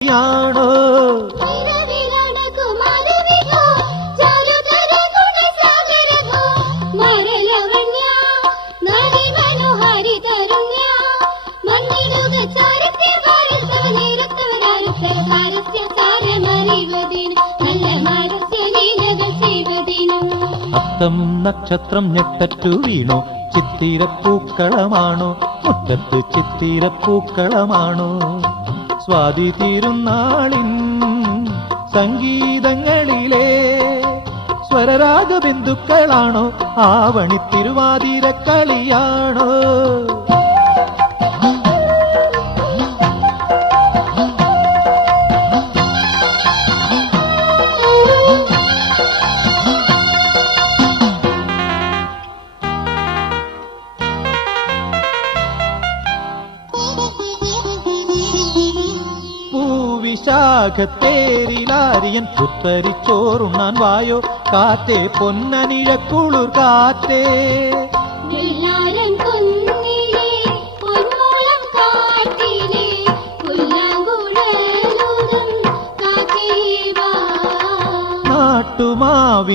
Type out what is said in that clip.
യാണോ അത്തം നക്ഷത്രം ഞെട്ടറ്റു വീണോ ചിത്തിരപ്പൂക്കളമാണോ മുറ്റത്ത് ചിത്തിരപ്പൂക്കളമാണോ സ്വാതി തിരുനാളിൻ സംഗീതങ്ങളിലെ സ്വരരാഗബിന്ദുക്കളാണോ ആവണി തിരുവാതിരക്കളിയാണോ വിശാഖത്തേരിലാരിയൻ പുത്തരിച്ചോറുണ്ണാൻ വായോ കാറ്റേ പൊന്നനിഴക്കുളിർ കാറ്റേ നാട്ടുമാവിൻ